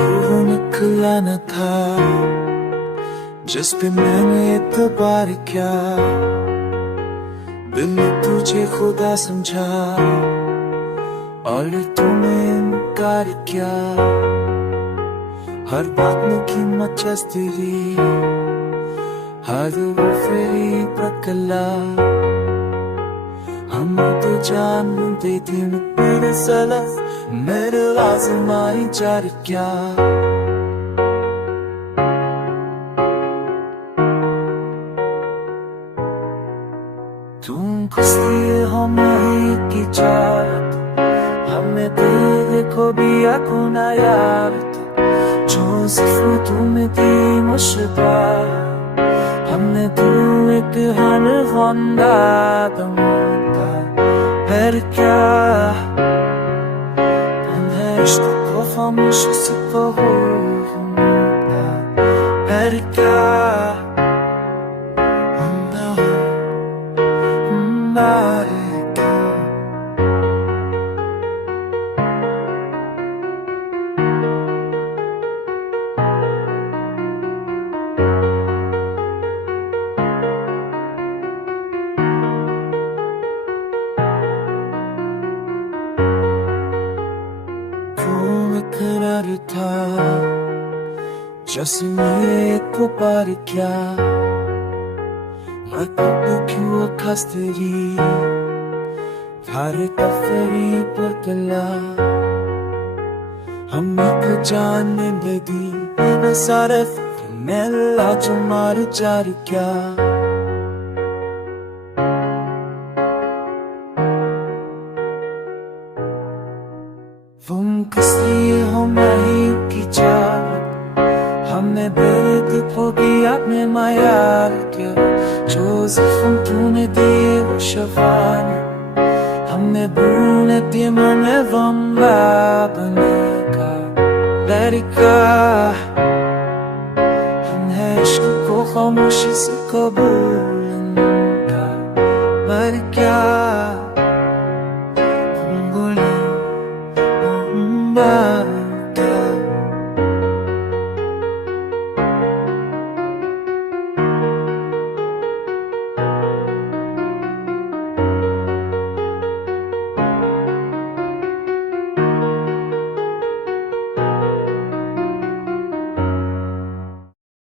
तू वो निकला न था जिस पे मैंने एतबार किया। दिल ने तुझे खुदा समझा और तूने इनकार किया। हर बात में कीमत चस्ती हर वो फेरी प्रकला। हम तो जान दे थी मेरे सला मेरे लाज़िमाई जार क्या। तुम खुशी हम नहीं की चाहत हमें तेरे को भी अकुना यार जो सिर्फ तुम्हें दी मुश्बा हमने तू एक हर वंदा दमोता पर क्या तुम्हें इश्क को खामोश से कहो पर क्या करार था जैसे मेरे एक बार क्या मैं कब क्यों खास तेरी हर कफेरी पर कला। हम एक जानने लगी न सारे मेला जो मार जार क्या। तुम किस लिए हो नहीं की चाहत हमने बेदिल हो गया अपने मायार क्या। जो ज़ख्म तूने दिए वो शफाने हमने भूले दिए मने वंबा बनेगा लड़का। हमने इश्क को खामोशी से कबूल का पर क्या तुम बोले